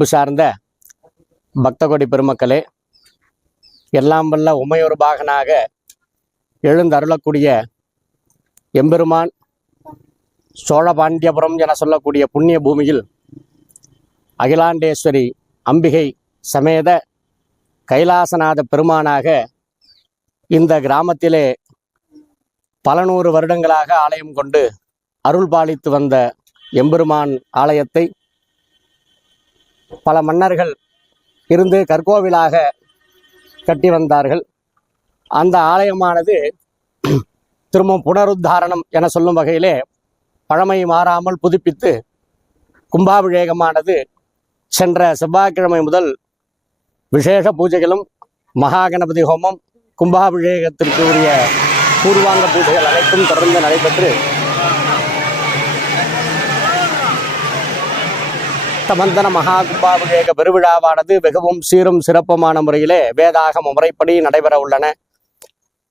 அன்பு சார்ந்த பக்தகோடி பெருமக்களே எல்லாம் வல்ல உமையொரு பாகனாக எழுந்தருளக்கூடிய எம்பெருமான் சோழபாண்டியபுரம் என சொல்லக்கூடிய புண்ணிய பூமியில் அகிலாண்டேஸ்வரி அம்பிகை சமேத கைலாசநாத பெருமானாக இந்த கிராமத்திலே பல நூறு வருடங்களாக ஆலயம் கொண்டு அருள் பாலித்து வந்த எம்பெருமான் ஆலயத்தை பல மன்னர்கள் இருந்து கற்கோவிலாக கட்டி வந்தார்கள். அந்த ஆலயமானது திரும்பவும் புனருத்தாரணம் என சொல்லும் வகையிலே பழமை மாறாமல் புதுப்பித்து கும்பாபிஷேகமானது சென்ற செவ்வாய்க்கிழமை முதல் விசேஷ பூஜைகளும் மகா கணபதி ஹோமம் கும்பாபிஷேகத்திற்கு உரிய பூர்வாங்க பூஜைகள் அனைத்தும் தொடர்ந்து நடைபெற்று தமந்தன மகா கும்பாபிஷேக பெருவிழாவானது மிகவும் சீரும் சிறப்புமான முறையிலே வேதாகம முறைப்படி நடைபெற உள்ளன.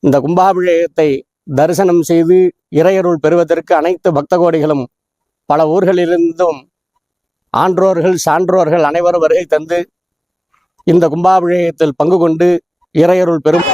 இந்த கும்பாபிஷேகத்தை தரிசனம் செய்து இறையருள் பெறுவதற்கு அனைத்து பக்த கோடிகளும் பல ஊர்களிலிருந்தும் ஆன்றோர்கள் சான்றோர்கள் அனைவரும் வருகை தந்து இந்த கும்பாபிஷேகத்தில் பங்கு கொண்டு இறையருள் பெறும்